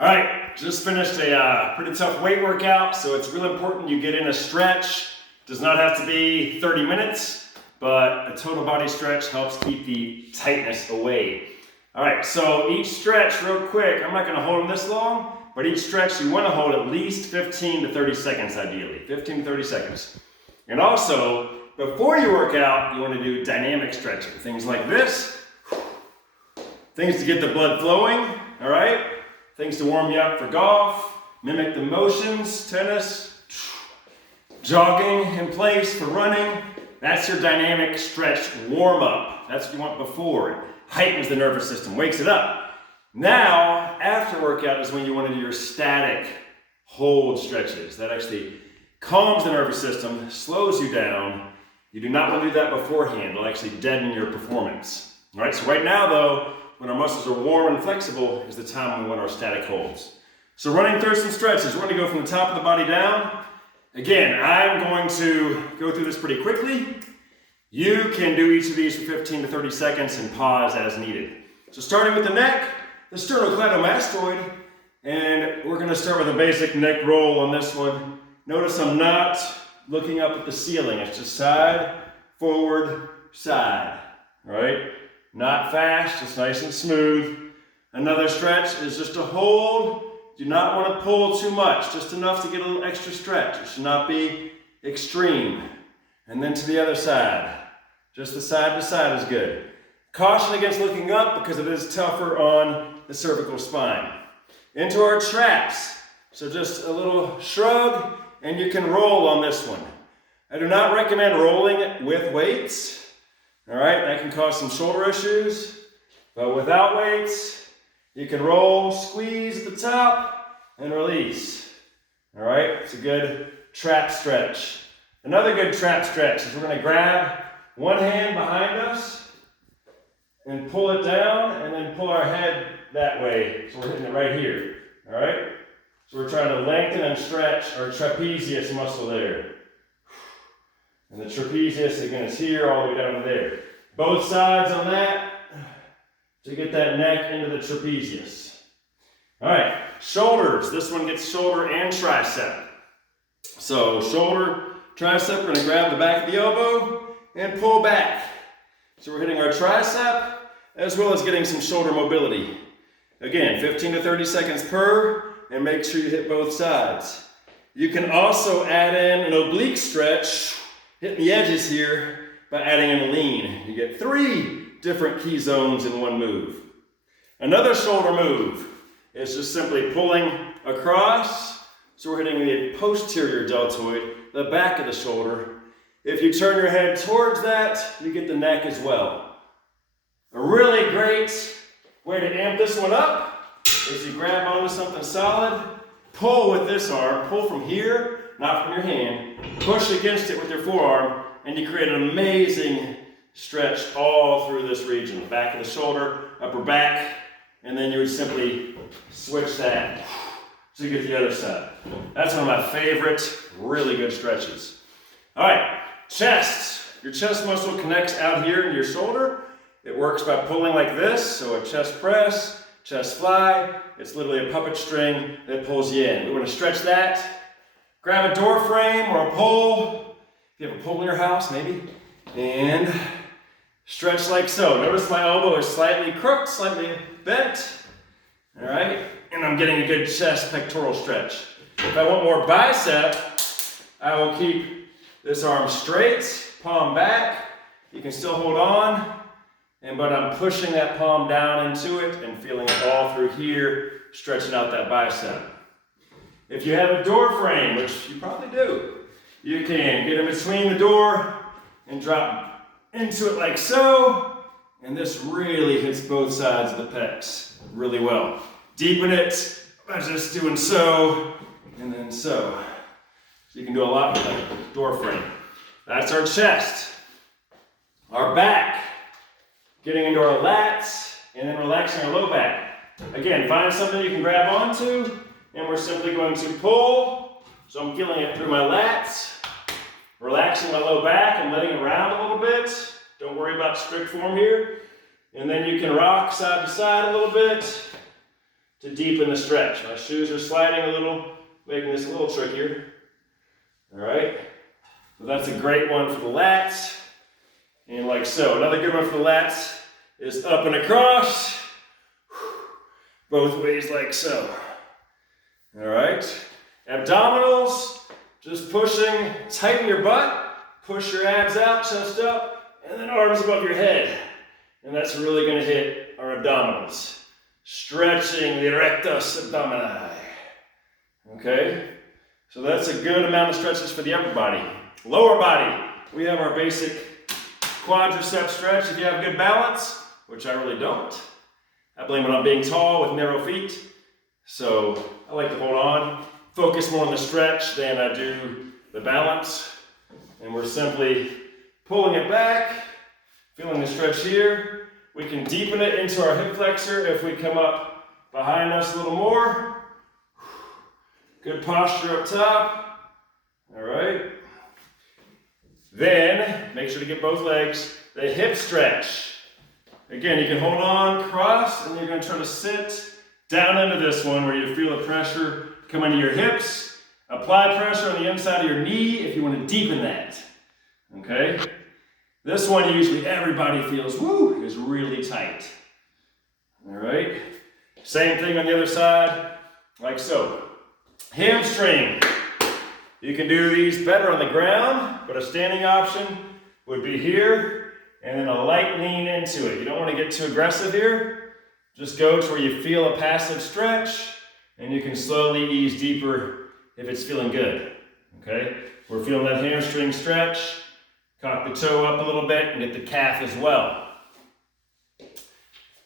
All right, just finished a pretty tough weight workout, so it's really important you get in a stretch. Does not have to be 30 minutes, but a total body stretch helps keep the tightness away. All right, so each stretch, real quick, I'm not gonna hold them this long, but each stretch you wanna hold at least 15 to 30 seconds ideally, 15 to 30 seconds. And also, before you work out, you wanna do dynamic stretching. Things like this, things to get the blood flowing, all right? Things to warm you up for golf, mimic the motions, tennis, jogging in place for running. That's your dynamic stretch warm up. That's what you want before. It heightens the nervous system, wakes it up. Now, after workout is when you want to do your static hold stretches. That actually calms the nervous system, slows you down. You do not want to do that beforehand. It'll actually deaden your performance. All right, so right now though, when our muscles are warm and flexible is the time we want our static holds. So running through some stretches, we're going to go from the top of the body down. Again, I'm going to go through this pretty quickly. You can do each of these for 15 to 30 seconds and pause as needed. So starting with the neck, the sternocleidomastoid, and we're going to start with a basic neck roll on this one. Notice I'm not looking up at the ceiling. It's just side, forward, side, all right? Not fast, just nice and smooth. Another stretch is just a hold. Do not want to pull too much, just enough to get a little extra stretch. It should not be extreme. And then to the other side. Just the side to side is good. Caution against looking up because it is tougher on the cervical spine. Into our traps. So just a little shrug and you can roll on this one. I do not recommend rolling with weights. All right, that can cause some shoulder issues, but without weights, you can roll, squeeze at the top, and release. All right, it's a good trap stretch. Another good trap stretch is we're gonna grab one hand behind us and pull it down, and then pull our head that way, so we're hitting it right here, all right? So we're trying to lengthen and stretch our trapezius muscle there. And the trapezius, again, is here all the way down to there. Both sides on that to get that neck into the trapezius. All right, shoulders. This one gets shoulder and tricep. So shoulder, tricep, we're gonna grab the back of the elbow and pull back. So we're hitting our tricep as well as getting some shoulder mobility. Again, 15 to 30 seconds per, and make sure you hit both sides. You can also add in an oblique stretch, hitting the edges here by adding in a lean. You get 3 different key zones in one move. Another shoulder move is just simply pulling across. So we're hitting the posterior deltoid, the back of the shoulder. If you turn your head towards that, you get the neck as well. A really great way to amp this one up is you grab onto something solid, pull with this arm, pull from here, not from your hand, push against it with your forearm, and you create an amazing stretch all through this region. Back of the shoulder, upper back, and then you would simply switch that so you get the other side. That's one of my favorite, really good stretches. All right, chest. Your chest muscle connects out here into your shoulder. It works by pulling like this, so a chest press, chest fly. It's literally a puppet string that pulls you in. We want to stretch that. Grab a door frame or a pole. If you have a pole in your house, maybe. And stretch like so. Notice my elbow is slightly crooked, slightly bent. All right, and I'm getting a good chest pectoral stretch. If I want more bicep, I will keep this arm straight, palm back. You can still hold on, but I'm pushing that palm down into it and feeling it all through here, stretching out that bicep. If you have a door frame, which you probably do, you can get in between the door and drop into it like so, and this really hits both sides of the pecs really well. Deepen it by just doing so, and then so. So you can do a lot with that door frame. That's our chest. Our back, getting into our lats, and then relaxing our low back. Again, find something you can grab onto, and we're simply going to pull. So I'm feeling it through my lats, relaxing my low back and letting it round a little bit. Don't worry about strict form here. And then you can rock side to side a little bit. to deepen the stretch. My shoes are sliding a little, making this a little trickier. All right, so that's a great one for the lats. And like so. Another good one for the lats is up and across, both ways like so. All right, abdominals, just pushing, tighten your butt, push your abs out, chest up, and then arms above your head. And that's really going to hit our abdominals. Stretching the rectus abdomini. Okay, so that's a good amount of stretches for the upper body. Lower body, we have our basic quadricep stretch. If you have good balance, which I really don't, I blame it on being tall with narrow feet. So I like to hold on, focus more on the stretch than I do the balance. And we're simply pulling it back, feeling the stretch here. We can deepen it into our hip flexor if we come up behind us a little more. Good posture up top. All right. Then, make sure to get both legs. The hip stretch. Again, you can hold on, cross, and you're going to try to sit down into this one where you feel the pressure come into your hips. Apply pressure on the inside of your knee if you want to deepen that. Okay? This one usually everybody feels, woo, is really tight. All right? Same thing on the other side, like so. Hamstring. You can do these better on the ground, but a standing option would be here, and then a light lean into it. You don't want to get too aggressive here. Just go to where you feel a passive stretch, and you can slowly ease deeper if it's feeling good. Okay? We're feeling that hamstring stretch. Cock the toe up a little bit and get the calf as well.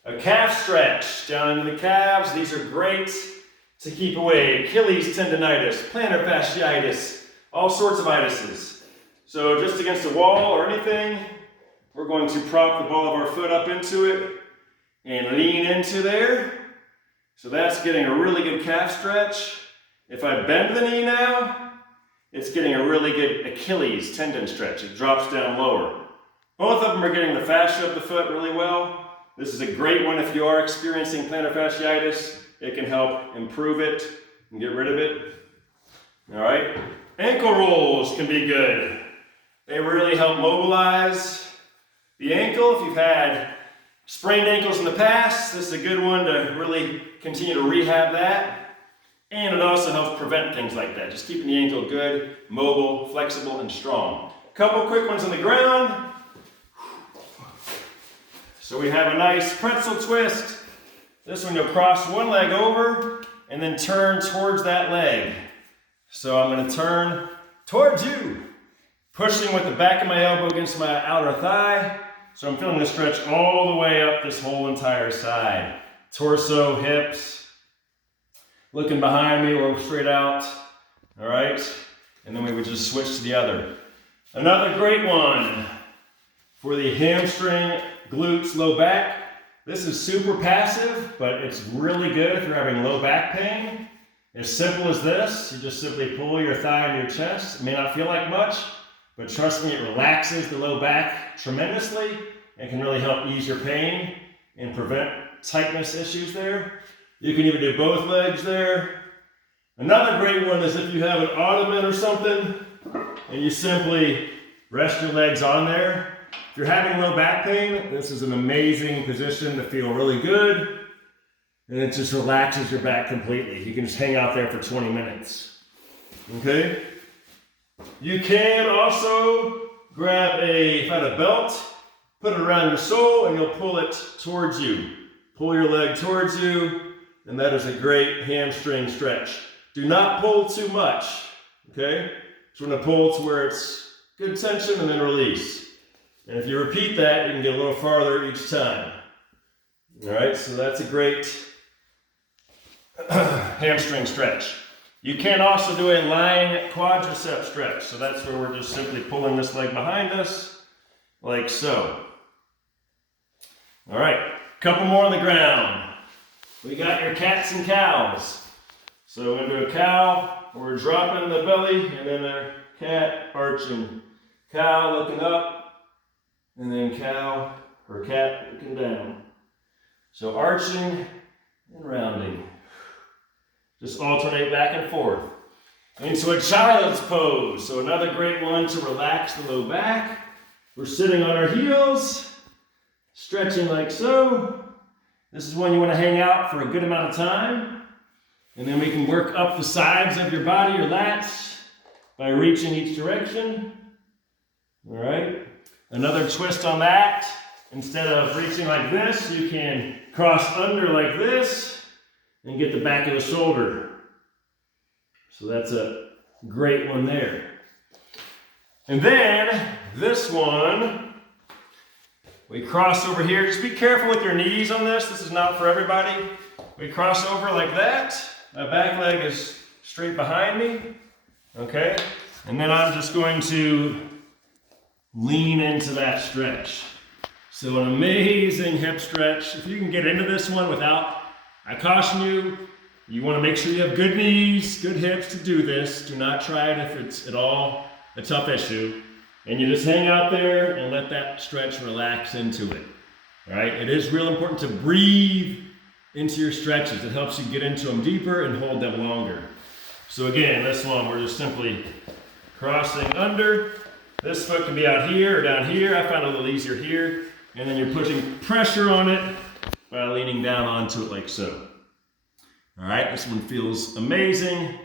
A calf stretch down into the calves. These are great to keep away Achilles tendonitis, plantar fasciitis, all sorts of itises. So just against a wall or anything, we're going to prop the ball of our foot up into it and lean into there. So that's getting a really good calf stretch. If I bend the knee now, it's getting a really good Achilles tendon stretch. It drops down lower. Both of them are getting the fascia of the foot really well. This is a great one if you are experiencing plantar fasciitis. It can help improve it and get rid of it. All right. Ankle rolls can be good. They really help mobilize the ankle. If you've had sprained ankles in the past, this is a good one to really continue to rehab that. And it also helps prevent things like that. Just keeping the ankle good, mobile, flexible, and strong. Couple quick ones on the ground. So we have a nice pretzel twist. This one you'll cross one leg over and then turn towards that leg. So I'm going to turn towards you, pushing with the back of my elbow against my outer thigh. So I'm feeling the stretch all the way up this whole entire side. Torso, hips. Looking behind me, roll straight out. All right. And then we would just switch to the other. Another great one for the hamstring, glutes, low back. This is super passive, but it's really good if you're having low back pain. As simple as this, you just simply pull your thigh and your chest. It may not feel like much, but trust me, it relaxes the low back tremendously and can really help ease your pain and prevent tightness issues there. You can even do both legs there. Another great one is if you have an ottoman or something and you simply rest your legs on there. If you're having low back pain, this is an amazing position to feel really good. And it just relaxes your back completely. You can just hang out there for 20 minutes. Okay? You can also grab if you had a belt, put it around your sole and you'll pull it towards you. Pull your leg towards you. And that is a great hamstring stretch. Do not pull too much, okay? Just want to pull to where it's good tension and then release. And if you repeat that, you can get a little farther each time. All right, so that's a great hamstring stretch. You can also do a lying quadricep stretch. So that's where we're just simply pulling this leg behind us, like so. All right, couple more on the ground. We got your cats and cows. So we're going to do a cow, we're dropping the belly, and then a cat arching. Cow looking up, and then cow or cat looking down. So arching and rounding. Just alternate back and forth. Into a child's pose. So another great one to relax the low back. We're sitting on our heels, stretching like so. This is one you want to hang out for a good amount of time. And then we can work up the sides of your body, your lats, by reaching each direction. All right. Another twist on that. Instead of reaching like this, you can cross under like this and get the back of the shoulder. So that's a great one there. And then this one, we cross over here. Just be careful with your knees on this. This is not for everybody. We cross over like that. My back leg is straight behind me. Okay? And then I'm just going to lean into that stretch. So an amazing hip stretch. If you can get into this one without, I caution you, you want to make sure you have good knees, good hips to do this. Do not try it if it's at all a tough issue. And you just hang out there and let that stretch relax into it. All right? It is real important to breathe into your stretches. It helps you get into them deeper and hold them longer. So again, this one, we're just simply crossing under. This foot can be out here or down here. I find it a little easier here. And then you're putting pressure on it by leaning down onto it like so. All right, this one feels amazing.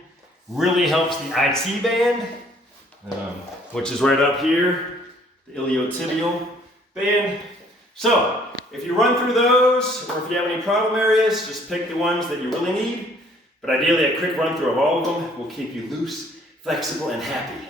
Really helps the IT band, which is right up here, the iliotibial band. So, if you run through those, or if you have any problem areas, just pick the ones that you really need. But ideally, a quick run through of all of them will keep you loose, flexible, and happy.